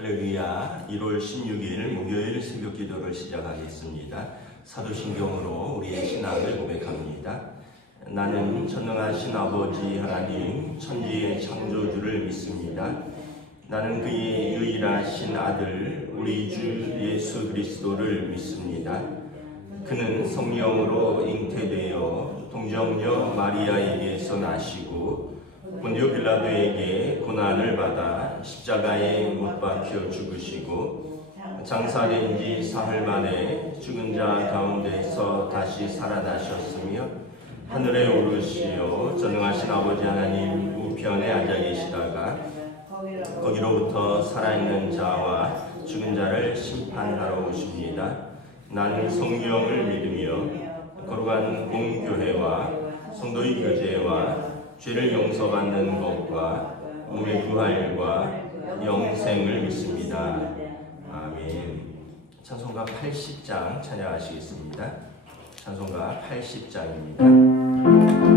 할렐루야. 1월 16일 목요일 새벽 기도를 시작하겠습니다. 사도신경으로 우리의 신앙을 고백합니다. 나는 전능하신 아버지 하나님 천지의 창조주를 믿습니다. 나는 그의 유일하신 아들 우리 주 예수 그리스도를 믿습니다. 그는 성령으로 잉태되어 동정녀 마리아에게서 나시고 본디오 빌라도에게 고난을 받아 십자가에 못 박혀 죽으시고 장사된 지 사흘 만에 죽은 자 가운데서 다시 살아나셨으며 하늘에 오르시어 전능하신 아버지 하나님 우편에 앉아 계시다가 거기로부터 살아있는 자와 죽은 자를 심판하러 오십니다. 나는 성령을 믿으며 거룩한 공교회와 성도의 교제와 죄를 용서받는 것과 몸의 부활과 영생을 믿습니다. 아멘. 찬송가 80장 찬양하시겠습니다. 찬송가 80장입니다.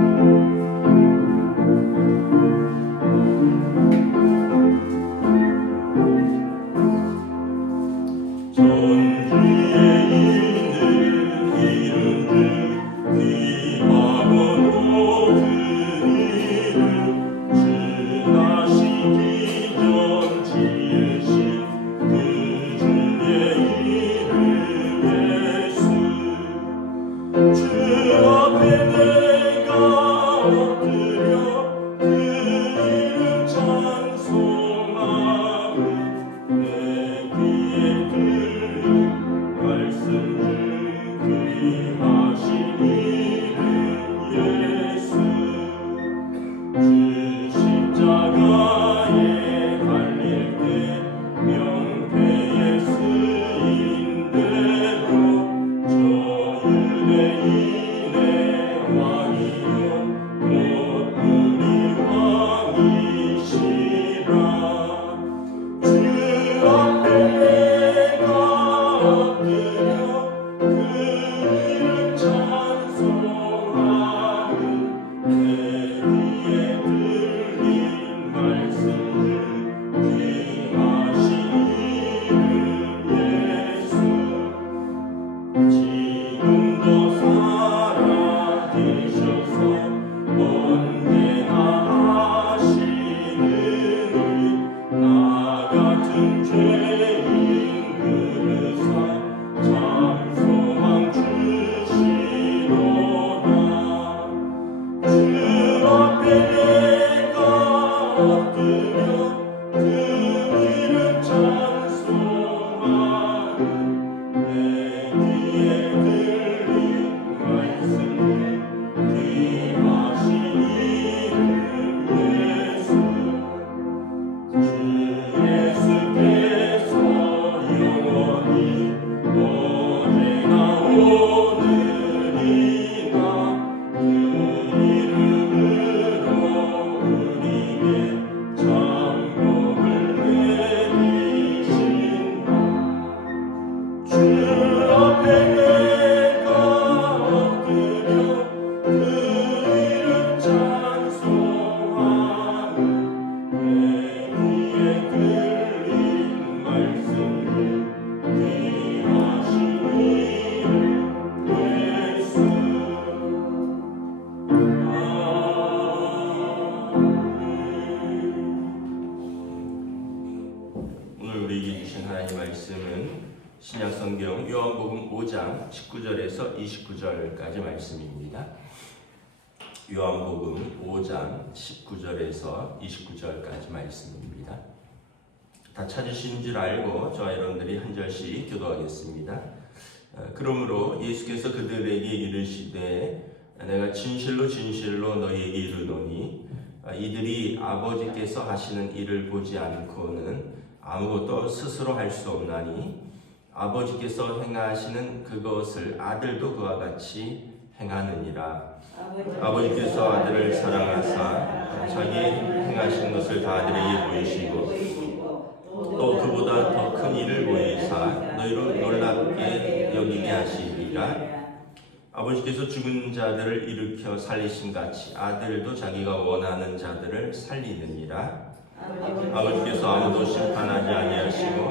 신약성경 요한복음 5장 19절에서 29절까지 말씀입니다. 요한복음 5장 19절에서 29절까지 말씀입니다. 다 찾으신 줄 알고 저와 여러분들이 한 절씩 기도하겠습니다. 그러므로 예수께서 그들에게 이르시되 내가 진실로 진실로 너희에게 이르노니 이들이 아버지께서 하시는 일을 보지 않고는 아무것도 스스로 할 수 없나니 아버지께서 행하시는 그것을 아들도 그와 같이 행하느니라. 아버지께서 아들을 사랑하사 자기 행하신 것을 다 아들에게 보이시고 또 그보다 더 큰 일을 보이사 너희로 놀랍게 여기게 하시리라. 아버지께서 죽은 자들을 일으켜 살리신 같이 아들도 자기가 원하는 자들을 살리느니라. 아버지께서 아무도 심판하지 아니하시고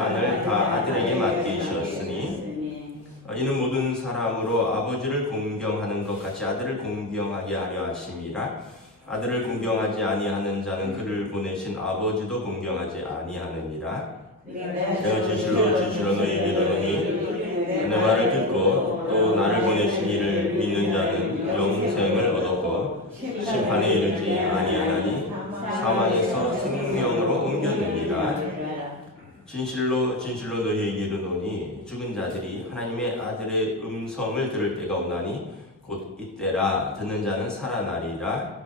심판을 다 아들에게 맡기셨으니 이는 모든 사람으로 아버지를 공경하는 것 같이 아들을 공경하게 하려 하심이라. 아들을 공경하지 아니하는 자는 그를 보내신 아버지도 공경하지 아니하느니라. 내가 진실로 너희에게 이르노니 내 말을 듣고 또 나를 보내신 이를 믿는 자는 영생을 얻었고 심판에 이르지 아니하나니 사망에서 생명으로 옮겼느니라. 진실로 너희에게 이르노니 죽은 자들이 하나님의 아들의 음성을 들을 때가 오나니 곧 이때라. 듣는 자는 살아나리라.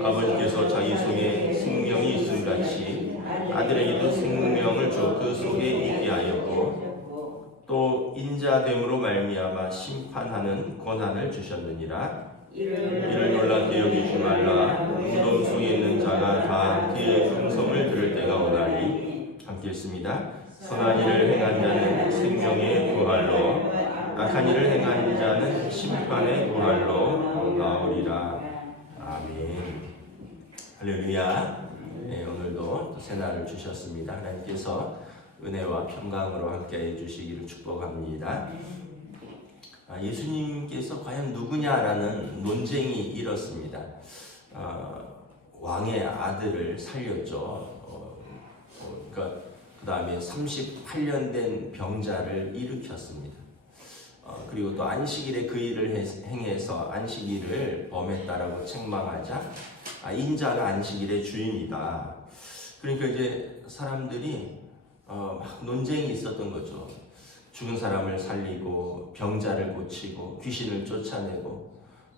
아버지께서 자기 속에 생명이 있음 같이 아들에게도 생명을 줘 그 속에 있게 하였고 또 인자됨으로 말미암아 심판하는 권한을 주셨느니라. 이를 놀랍게 여기지 말라. 무덤 속에 있는 자가 다 그의 음성을 들을 때가 오나니. 함께 읽습니다. 선한 일을 행한 자는 생명의 부활로 악한 일을 행한 자는 심판의 부활로 나오리라. 아멘. 할렐루야. 네, 오늘도 새날을 주셨습니다. 하나님께서 은혜와 평강으로 함께해 주시기를 축복합니다. 예수님께서 과연 누구냐라는 논쟁이 일었습니다. 왕의 아들을 살렸죠. 그러니까 그 다음에 38년 된 병자를 일으켰습니다. 그리고 또 안식일에 그 일을 행해서 안식일을 범했다라고 책망하자 인자가 안식일의 주인이다. 그러니까 이제 사람들이 막 논쟁이 있었던 거죠. 죽은 사람을 살리고 병자를 고치고 귀신을 쫓아내고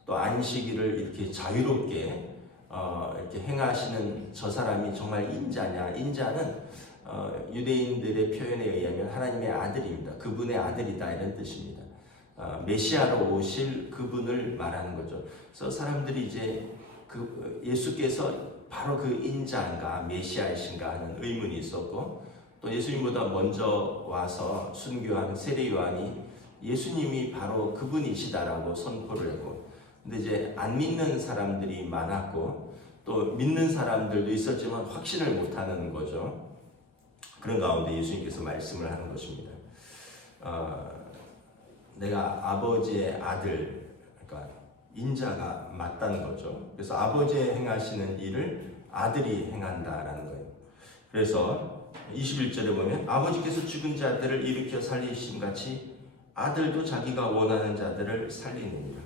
또 안식일을 이렇게 자유롭게 이렇게 행하시는 저 사람이 정말 인자냐? 인자는 유대인들의 표현에 의하면 하나님의 아들입니다. 그분의 아들이다 이런 뜻입니다. 메시아로 오실 그분을 말하는 거죠. 그래서 사람들이 이제 그 예수께서 바로 그 인자인가 메시아이신가 하는 의문이 있었고 또 예수님보다 먼저 와서 순교한 세례 요한이 예수님이 바로 그분이시다라고 선포를 했고 근데 이제 안 믿는 사람들이 많았고 또 믿는 사람들도 있었지만 확신을 못하는 거죠. 그런 가운데 예수님께서 말씀을 하는 것입니다. 내가 아버지의 아들, 그러니까 인자가 맞다는 거죠. 그래서 아버지의 행하시는 일을 아들이 행한다라는 거예요. 그래서 21절에 보면 아버지께서 죽은 자들을 일으켜 살리심 같이 아들도 자기가 원하는 자들을 살리느니라.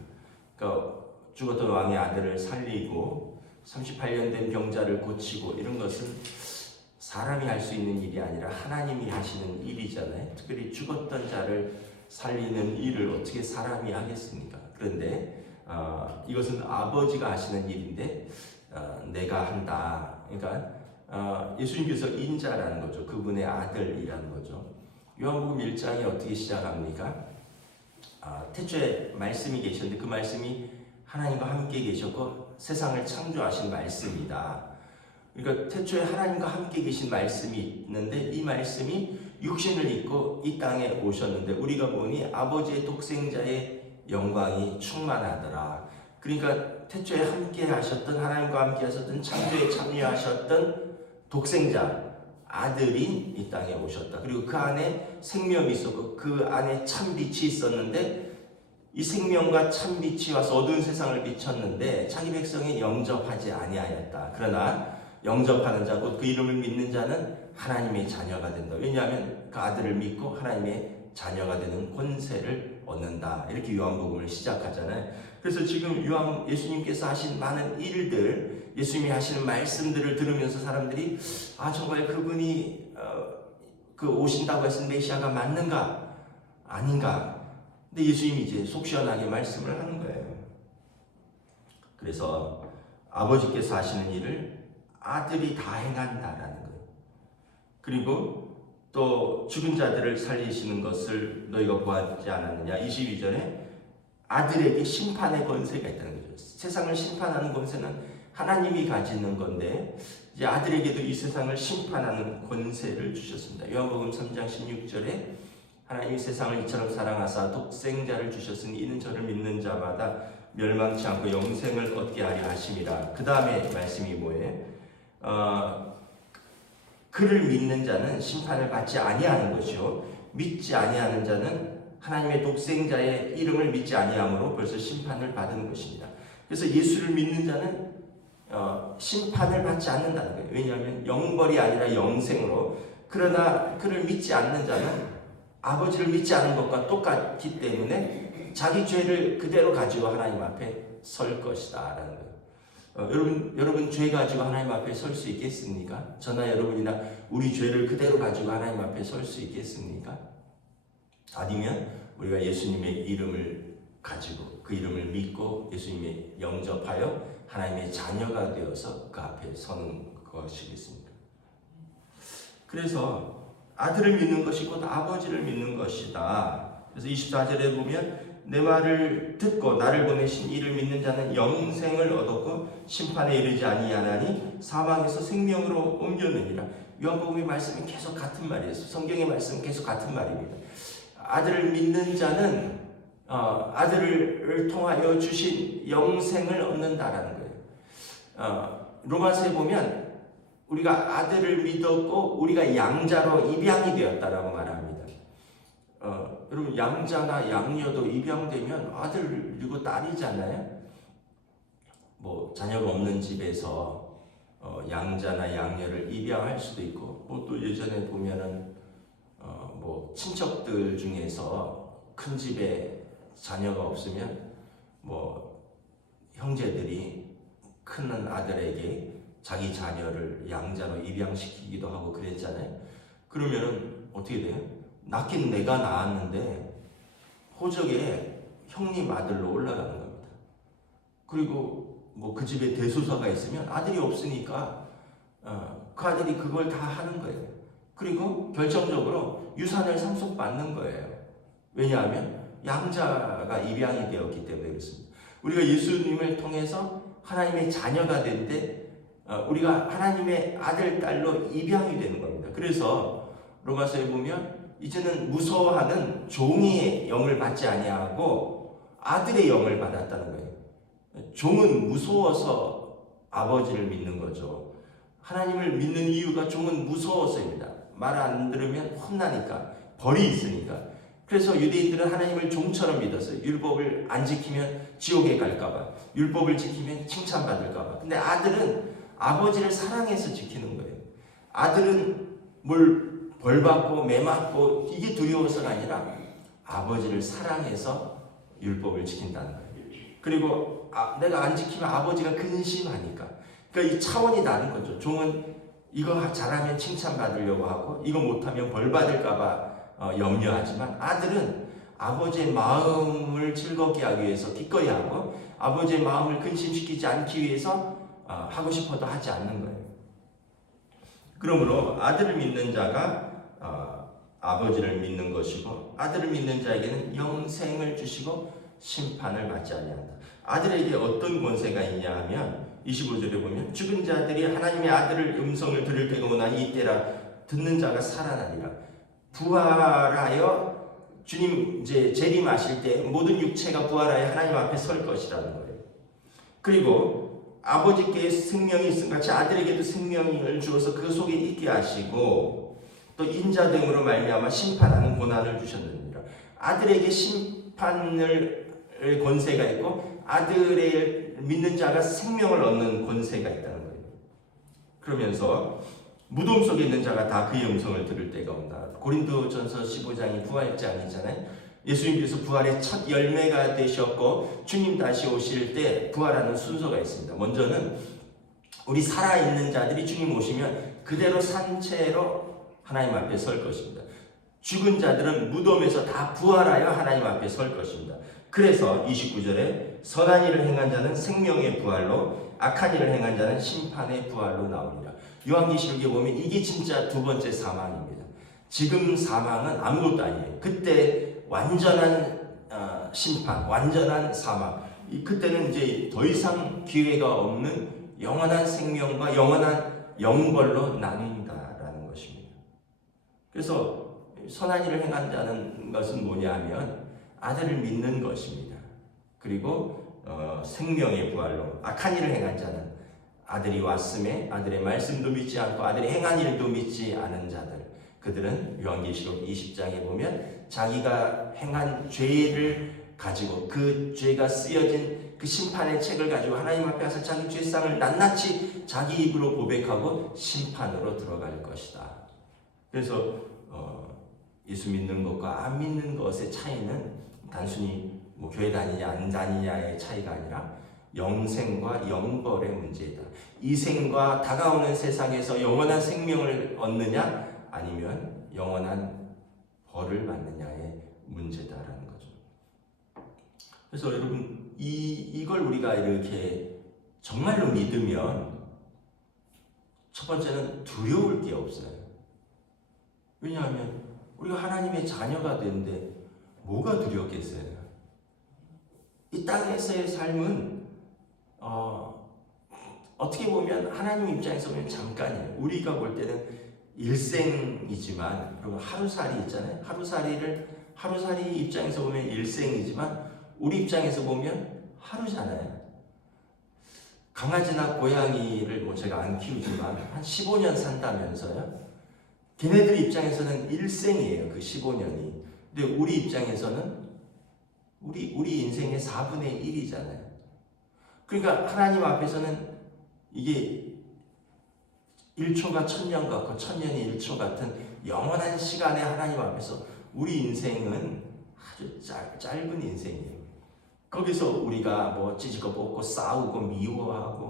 그러니까 죽었던 왕의 아들을 살리고 38년 된 병자를 고치고 이런 것은 사람이 할 수 있는 일이 아니라 하나님이 하시는 일이잖아요. 특별히 죽었던 자를 살리는 일을 어떻게 사람이 하겠습니까? 그런데 이것은 아버지가 하시는 일인데 내가 한다. 그러니까 예수님께서 인자라는 거죠. 그분의 아들이라는 거죠. 요한복음 1장이 어떻게 시작합니까? 태초에 말씀이 계셨는데 그 말씀이 하나님과 함께 계셨고 세상을 창조하신 말씀이다. 그러니까 태초에 하나님과 함께 계신 말씀이 있는데 이 말씀이 육신을 입고 이 땅에 오셨는데 우리가 보니 아버지의 독생자의 영광이 충만하더라. 그러니까 태초에 함께 하셨던 하나님과 함께 하셨던 창조에 참여하셨던 독생자 아들이 이 땅에 오셨다. 그리고 그 안에 생명이 있었고 그 안에 참 빛이 있었는데 이 생명과 참 빛이 와서 어두운 세상을 비쳤는데 자기 백성에 영접하지 아니하였다. 그러나 영접하는 자 곧 그 이름을 믿는 자는 하나님의 자녀가 된다. 왜냐하면 그 아들을 믿고 하나님의 자녀가 되는 권세를 얻는다. 이렇게 요한복음을 시작하잖아요. 그래서 지금 예수님께서 하신 많은 일들, 예수님이 하시는 말씀들을 들으면서 사람들이 정말 그분이 그 오신다고 했은 메시아가 맞는가? 아닌가? 근데 예수님이 이제 속 시원하게 말씀을 하는 거예요. 그래서 아버지께서 하시는 일을 아들이 다 행한다라는 거예요. 그리고 또 죽은 자들을 살리시는 것을 너희가 보았지 않았느냐. 22절에 아들에게 심판의 권세가 있다는 거죠. 세상을 심판하는 권세는 하나님이 가지는 건데 이제 아들에게도 이 세상을 심판하는 권세를 주셨습니다. 요한복음 3장 16절에 하나님이 세상을 이처럼 사랑하사 독생자를 주셨으니 이는 저를 믿는 자마다 멸망치 않고 영생을 얻게 하려 하심이라. 그 다음에 말씀이 뭐예요? 그를 믿는 자는 심판을 받지 아니하는 것이요 믿지 아니하는 자는 하나님의 독생자의 이름을 믿지 아니함으로 벌써 심판을 받은 것입니다. 그래서 예수를 믿는 자는 심판을 받지 않는다는 거예요. 왜냐하면 영벌이 아니라 영생으로. 그러나 그를 믿지 않는 자는 아버지를 믿지 않은 것과 똑같기 때문에 자기 죄를 그대로 가지고 하나님 앞에 설 것이다 라는 거예요. 여러분 죄 가지고 하나님 앞에 설 수 있겠습니까? 저나 여러분이나 우리 죄를 그대로 가지고 하나님 앞에 설 수 있겠습니까? 아니면 우리가 예수님의 이름을 가지고 그 이름을 믿고 예수님의 영접하여 하나님의 자녀가 되어서 그 앞에 서는 것이겠습니까? 그래서 아들을 믿는 것이 곧 아버지를 믿는 것이다. 그래서 24절에 보면 내 말을 듣고 나를 보내신 이를 믿는 자는 영생을 얻었고 심판에 이르지 아니하나니 사망에서 생명으로 옮겼느니라. 요한복음의 말씀이 계속 같은 말이에요. 성경의 말씀은 계속 같은 말입니다. 아들을 믿는 자는 아들을 통하여 주신 영생을 얻는다라는 거예요. 로마서에 보면 우리가 아들을 믿었고 우리가 양자로 입양이 되었다라고 말합니다. 여러분 양자나 양녀도 입양되면 아들이고 딸이잖아요. 뭐 자녀가 없는 집에서 양자나 양녀를 입양할 수도 있고, 뭐 또 예전에 보면은 뭐 친척들 중에서 큰 집에 자녀가 없으면 뭐 형제들이 큰 아들에게 자기 자녀를 양자로 입양시키기도 하고 그랬잖아요. 그러면은 어떻게 돼요? 낳긴 내가 낳았는데 호적에 형님 아들로 올라가는 겁니다. 그리고 뭐 그 집에 대소사가 있으면 아들이 없으니까 그 아들이 그걸 다 하는 거예요. 그리고 결정적으로 유산을 상속받는 거예요. 왜냐하면 양자가 입양이 되었기 때문에 그렇습니다. 우리가 예수님을 통해서 하나님의 자녀가 된데 우리가 하나님의 아들, 딸로 입양이 되는 겁니다. 그래서 로마서에 보면 이제는 무서워하는 종의 영을 받지 아니하고 아들의 영을 받았다는 거예요. 종은 무서워서 아버지를 믿는 거죠. 하나님을 믿는 이유가 종은 무서워서입니다. 말 안 들으면 혼나니까, 벌이 있으니까. 그래서 유대인들은 하나님을 종처럼 믿었어요. 율법을 안 지키면 지옥에 갈까봐, 율법을 지키면 칭찬받을까봐. 근데 아들은 아버지를 사랑해서 지키는 거예요. 아들은 뭘 벌받고 매맞고 이게 두려워서가 아니라 아버지를 사랑해서 율법을 지킨다는 거예요. 그리고 내가 안 지키면 아버지가 근심하니까. 그러니까 이 차원이 다른 거죠. 종은 이거 잘하면 칭찬받으려고 하고 이거 못하면 벌받을까봐 염려하지만, 아들은 아버지의 마음을 즐겁게 하기 위해서 기꺼이 하고 아버지의 마음을 근심시키지 않기 위해서 하고 싶어도 하지 않는 거예요. 그러므로 아들을 믿는 자가 아버지를 믿는 것이고 아들을 믿는 자에게는 영생을 주시고 심판을 받지 아니한다. 아들에게 어떤 권세가 있냐 하면 25절에 보면 죽은 자들이 하나님의 아들을 음성을 들을 때가 오나니 이때라 듣는 자가 살아나리라. 부활하여 주님 이제 재림하실 때 모든 육체가 부활하여 하나님 앞에 설 것이라는 거예요. 그리고 아버지께 생명이 있음 같이 아들에게도 생명을 주어서 그 속에 있게 하시고 또 인자 등으로 말미암아 심판하는 고난을 주셨느니라. 아들에게 심판을 권세가 있고 아들의 믿는 자가 생명을 얻는 권세가 있다는 거예요. 그러면서 무덤 속에 있는 자가 다 그의 음성을 들을 때가 온다. 고린도전서 15장이 부활장이잖아요. 예수님께서 부활의 첫 열매가 되셨고 주님 다시 오실 때 부활하는 순서가 있습니다. 먼저는 우리 살아있는 자들이 주님 오시면 그대로 산 채로 하나님 앞에 설 것입니다. 죽은 자들은 무덤에서 다 부활하여 하나님 앞에 설 것입니다. 그래서 29절에 선한 일을 행한 자는 생명의 부활로 악한 일을 행한 자는 심판의 부활로 나오니라. 요한계시록에 보면 이게 진짜 두 번째 사망입니다. 지금 사망은 아무것도 아니에요. 그때 완전한 심판, 완전한 사망. 그때는 이제 더 이상 기회가 없는 영원한 생명과 영원한 영벌로 나뉜다라는 것입니다. 그래서 선한 일을 행한 자는 것은 뭐냐 하면 아들을 믿는 것입니다. 그리고 생명의 부활로, 악한 일을 행한 자는 아들이 왔음에 아들의 말씀도 믿지 않고 아들이 행한 일도 믿지 않은 자들, 그들은 요한계시록 20장에 보면 자기가 행한 죄를 가지고 그 죄가 쓰여진 그 심판의 책을 가지고 하나님 앞에 가서 자기 죄상을 낱낱이 자기 입으로 고백하고 심판으로 들어갈 것이다. 그래서 예수 믿는 것과 안 믿는 것의 차이는 단순히 뭐 교회 다니냐 안 다니냐의 차이가 아니라 영생과 영벌의 문제이다. 이 생과 다가오는 세상에서 영원한 생명을 얻느냐 아니면 영원한 벌을 받느냐의 문제다라는 거죠. 그래서 여러분 이걸 우리가 이렇게 정말로 믿으면 첫 번째는 두려울 게 없어요. 왜냐하면 우리가 하나님의 자녀가 되는데 뭐가 두렵겠어요? 이 땅에서의 삶은 어떻게 보면 하나님 입장에서 보면 잠깐이에요. 우리가 볼 때는 일생이지만, 그리고 하루살이 있잖아요. 하루살이 입장에서 보면 일생이지만 우리 입장에서 보면 하루잖아요. 강아지나 고양이를 뭐 제가 안 키우지만 한 15년 산다면서요. 걔네들 입장에서는 일생이에요. 그 15년이. 근데 우리 입장에서는 우리 인생의 4분의 1이잖아요. 그러니까 하나님 앞에서는 이게 1초가 1000년 같고 1000년이 1초 같은 영원한 시간에 하나님 앞에서 우리 인생은 아주 짧은 인생이에요. 거기서 우리가 뭐 찌지고 볶고 싸우고 미워하고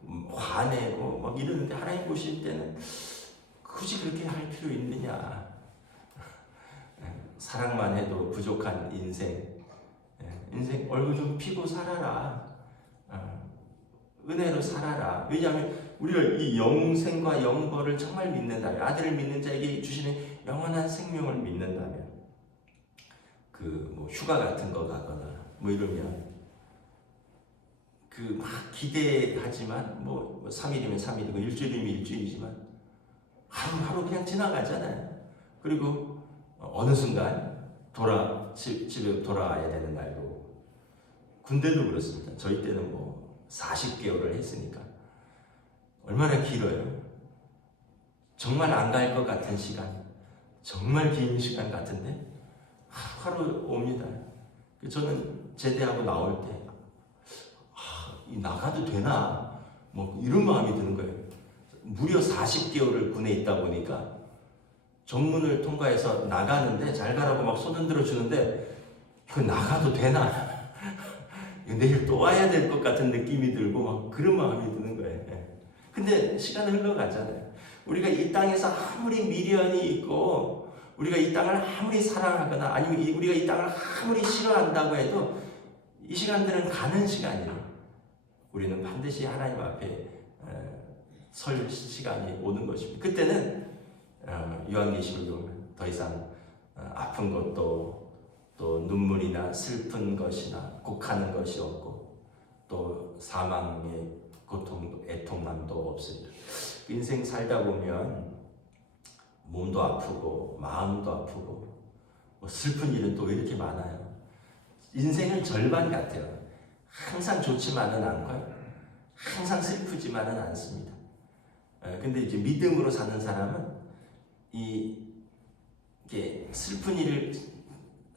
뭐 화내고 막 이러는데 하나님 보실 때는 굳이 그렇게 할 필요 있느냐. 사랑만 해도 부족한 인생 얼굴 좀 피고 살아라. 은혜로 살아라. 왜냐하면 우리가 이 영생과 영벌을 정말 믿는다면, 아들을 믿는 자에게 주시는 영원한 생명을 믿는다면, 그 뭐 휴가 같은 거 가거나 뭐 이러면 그 막 기대하지만 뭐 3일이면 3일이고 일주일이면 일주일이지만 하루하루 그냥 지나가잖아요. 그리고 어느 순간 집에 돌아와야 되는 날도, 군대도 그렇습니다. 저희 때는 뭐 40개월을 했으니까 얼마나 길어요. 정말 안 갈 것 같은 시간, 정말 긴 시간 같은데 하루 옵니다. 저는 제대하고 나올 때 나가도 되나 뭐 이런 마음이 드는 거예요. 무려 40개월을 군에 있다 보니까 정문을 통과해서 나가는데 잘 가라고 막 손 흔들어 주는데 그 나가도 되나? 내일 또 와야 될 것 같은 느낌이 들고 막 그런 마음이 드는 거예요. 근데 시간은 흘러가잖아요. 우리가 이 땅에서 아무리 미련이 있고 우리가 이 땅을 아무리 사랑하거나 아니면 우리가 이 땅을 아무리 싫어한다고 해도 이 시간들은 가는 시간이에요. 우리는 반드시 하나님 앞에 설 시간이 오는 것입니다. 그때는 요한계시록을 더 이상 아픈 것도 또 눈물이나 슬픈 것이나 곡하는 것이 없고 또 사망의 고통도 애통함도 없으리라. 인생 살다 보면 몸도 아프고 마음도 아프고 뭐 슬픈 일은 또 왜 이렇게 많아요? 인생은 절반 같아요. 항상 좋지만은 않고요. 항상 슬프지만은 않습니다. 근데 이제 믿음으로 사는 사람은 이게 슬픈 일을,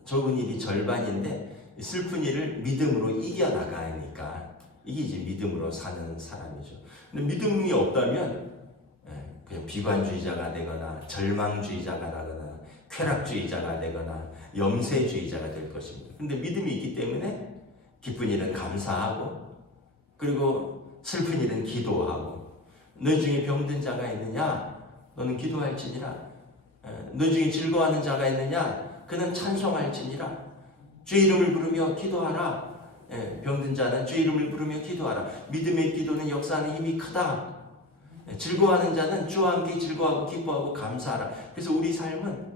적은 일이 절반인데 슬픈 일을 믿음으로 이겨나가니까 이게 이제 믿음으로 사는 사람이죠. 근데 믿음이 없다면 그냥 비관주의자가 되거나 절망주의자가 되거나 쾌락주의자가 되거나 염세주의자가 될 것입니다. 근데 믿음이 있기 때문에 기쁜 일은 감사하고 그리고 슬픈 일은 기도하고, 너희 중에 병든 자가 있느냐? 너는 기도할지니라. 너희 중에 즐거워하는 자가 있느냐? 그는 찬송할지니라. 주의 이름을 부르며 기도하라. 병든 자는 주의 이름을 부르며 기도하라. 믿음의 기도는 역사하는 힘이 크다. 즐거워하는 자는 주와 함께 즐거워하고 기뻐하고 감사하라. 그래서 우리 삶은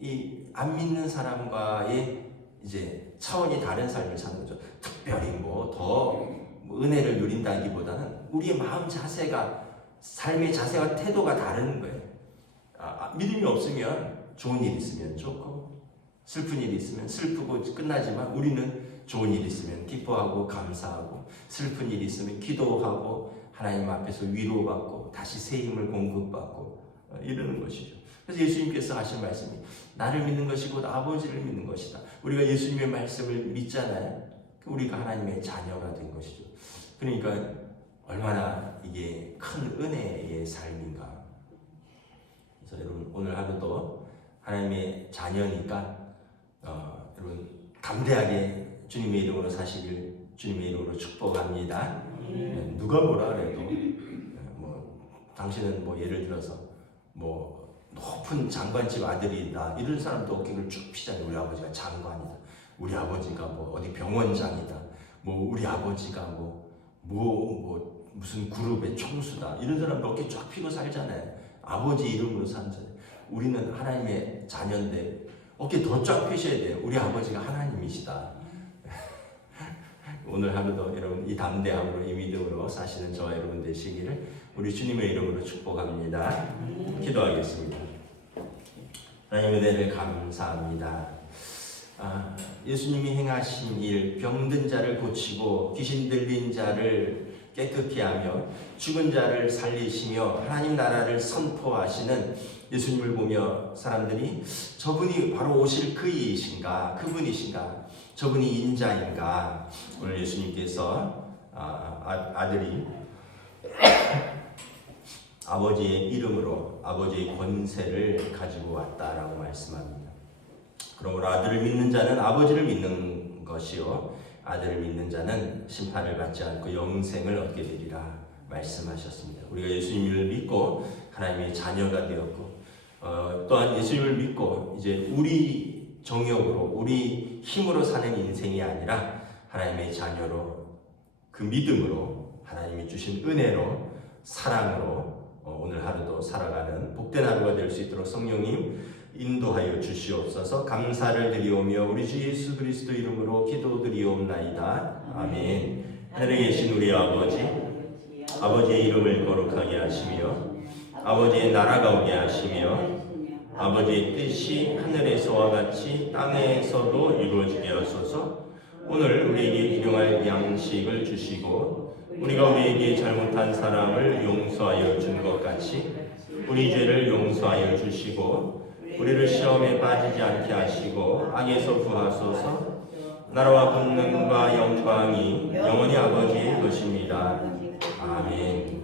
이 안 믿는 사람과의 이제 차원이 다른 삶을 사는 거죠. 특별히 뭐 더 은혜를 누린다기보다는 우리의 마음 자세가, 삶의 자세와 태도가 다른 거예요. 믿음이 없으면 좋은 일 있으면 좋고 슬픈 일이 있으면 슬프고 끝나지만 우리는 좋은 일 있으면 기뻐하고 감사하고 슬픈 일이 있으면 기도하고 하나님 앞에서 위로받고 다시 새 힘을 공급받고 이러는 것이죠. 그래서 예수님께서 하신 말씀이 나를 믿는 것이 곧 아버지를 믿는 것이다. 우리가 예수님의 말씀을 믿잖아요. 우리가 하나님의 자녀가 된 것이죠. 그러니까 얼마나 이게 큰 은혜의 삶인가. 그래서 여러분 오늘 하루도 하나님의 자녀니까 여러분 담대하게 주님의 이름으로 사시길 주님의 이름으로 축복합니다. 누가 뭐라 그래도 당신은 예를 들어서 높은 장관집 아들이다 이런 사람도 어깨를 쭉 피잖아요. 우리 아버지가 장관이다. 우리 아버지가 어디 병원장이다. 우리 아버지가 무슨 그룹의 총수다. 이런 사람도 어깨 쫙 피고 살잖아요. 아버지 이름으로 살잖아요. 우리는 하나님의 자녀인데 어깨 더 쫙 펴셔야 돼요. 우리 아버지가 하나님이시다. 오늘 하루도 여러분 이 담대함으로 이 믿음으로 사시는 저와 여러분 되시기를 우리 주님의 이름으로 축복합니다. 기도하겠습니다. 하나님의 은혜를 감사합니다. 예수님이 행하신 일, 병든 자를 고치고 귀신 들린 자를 깨끗게 하며 죽은 자를 살리시며 하나님 나라를 선포하시는 예수님을 보며 사람들이 저분이 바로 오실 그이신가, 그분이신가, 저분이 인자인가. 오늘 예수님께서 아들이 아버지의 이름으로 아버지의 권세를 가지고 왔다라고 말씀합니다. 그러므로 아들을 믿는 자는 아버지를 믿는 것이요 아들을 믿는 자는 심판을 받지 않고 영생을 얻게 되리라 말씀하셨습니다. 우리가 예수님을 믿고 하나님의 자녀가 되었고 또한 예수님을 믿고 이제 우리 정욕으로 우리 힘으로 사는 인생이 아니라 하나님의 자녀로 그 믿음으로 하나님이 주신 은혜로 사랑으로 오늘 하루도 살아가는 복된 하루가 될 수 있도록 성령님 인도하여 주시옵소서. 감사를 드리오며 우리 주 예수 그리스도 이름으로 기도드리옵나이다. 아멘. 하늘에 계신 우리 아버지의 이름을 거룩하게 하시며 아버지의 나라가 오게 하시며 아버지의 뜻이 하늘에서와 같이 땅에서도 이루어지게 하소서. 오늘 우리에게 일용할 양식을 주시고 우리가 우리에게 잘못한 사람을 용서하여 준 것 같이 우리 죄를 용서하여 주시고 우리를 시험에 빠지지 않게 하시고 악에서 구하소서. 나라와 권능과 영광이 영원히 아버지의 것입니다. 아멘.